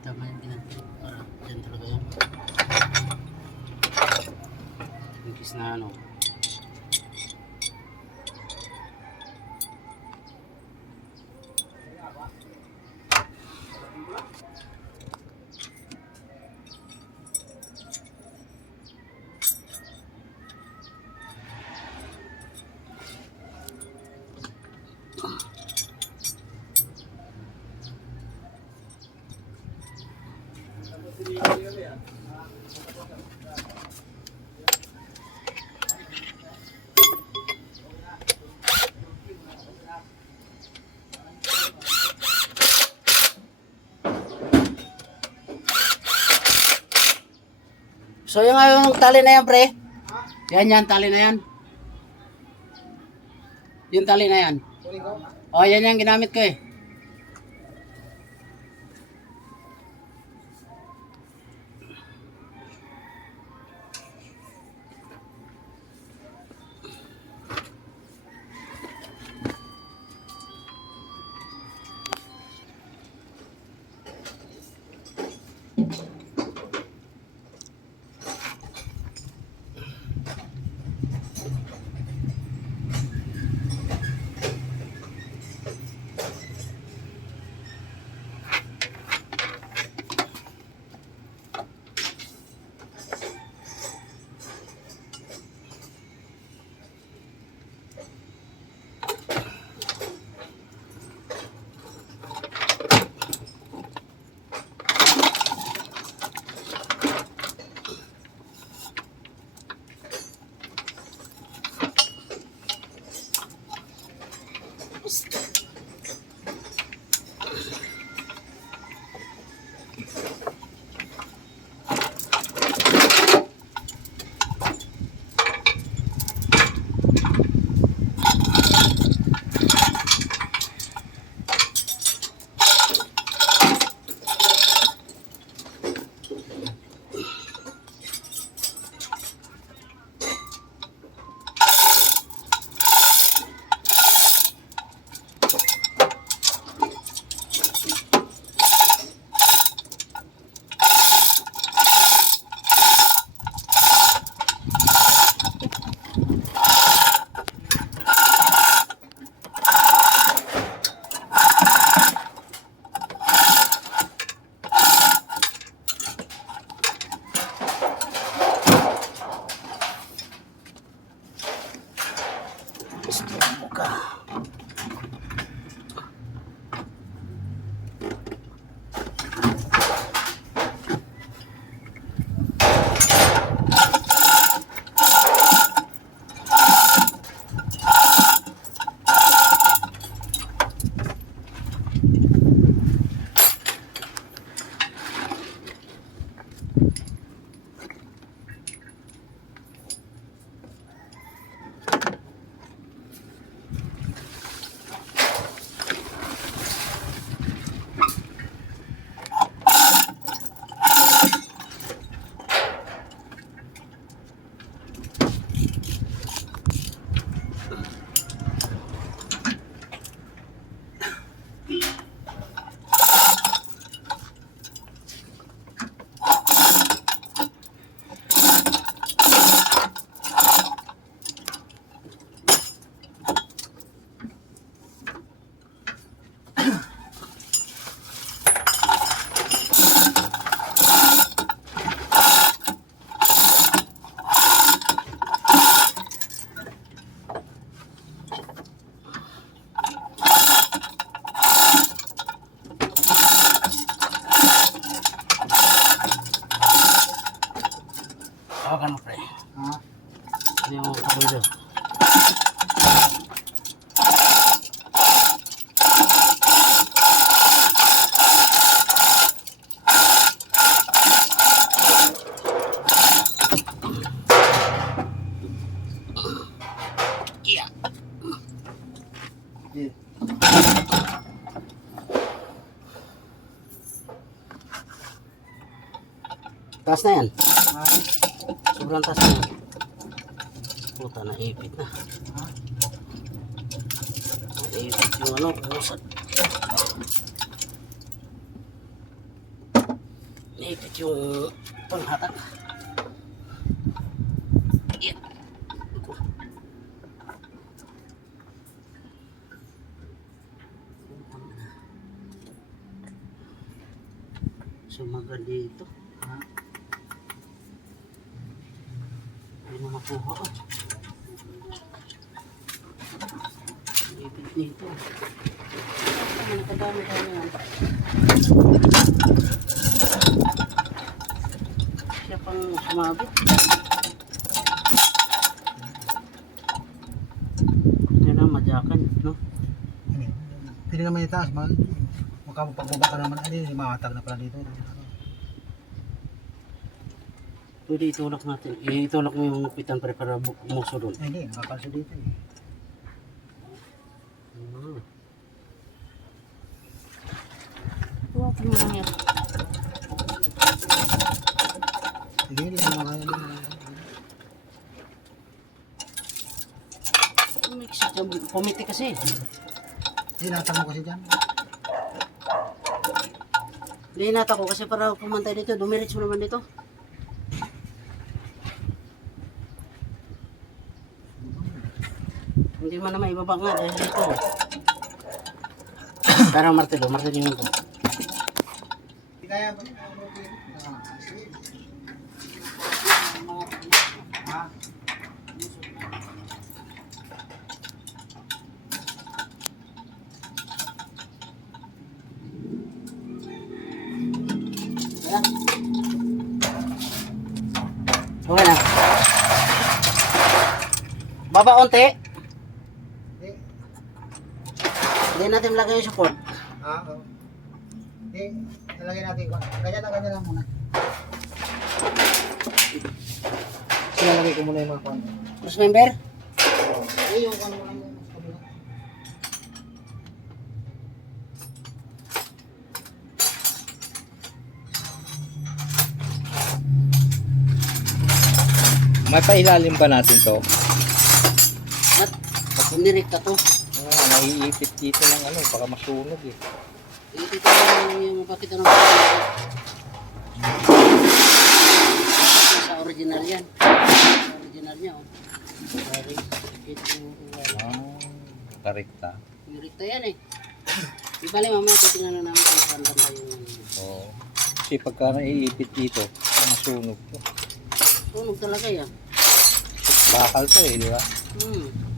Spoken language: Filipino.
Tama yung pinagpili para dyan talaga yan. Tingkis na ano. So yung tali na yan, pre. Yan, tali na yan. Yung tali na yan. Oh, yan yung ginamit ko eh. Taas na yan. Ha? Sobrang taas na yan. Puta, naipit na. Naipit yung ano, usad. Naipit yung panghatak. Yeah. Sumaga dito. Ha? Hindi na makuha ko. Ipit dito. Ay, nakadami tayo yan. Siya pang sumabit. Hindi na madyakan, no? Pili naman yung taas, man. Pagbaba ka naman, mamatag na pala dito. Pwede itulak natin. Itulak mo yung pitan pre para bumuso doon. Hindi, makakalso dito eh. Tuwatin mo lang yan. Sige, hindi naman kaya din. Pumiti kasi. Hinatang mo kasi dyan. Linata ko kasi para pumantay dito. Dumiretso naman dito. Hindi man naman ibaba nga dahil dito. Parang martelo yun ko. Kaya ba? Okay na. Baba konti. Hindi natin lagay yung support. Oo. Hindi, nalagay natin. Ganyan lang muna. Sinalagay ko muna yung mga kwan. Cross member? Yung kwan mo lang yung kabila. May pailalim ba natin to? At pumirik ka to. Naiipit dito ng ano, baka masunog eh. Ito yung pakita ng sa original yan. Sa original niya, oh. Sorry. Karikta. Mirikta yan eh. Di bali mamaya titingnan na namin kung saan banda yung... Oo. Kasi pagka naiipit dito, masunog to. Tunog talaga yan. Bakal to eh, di ba? Hmm.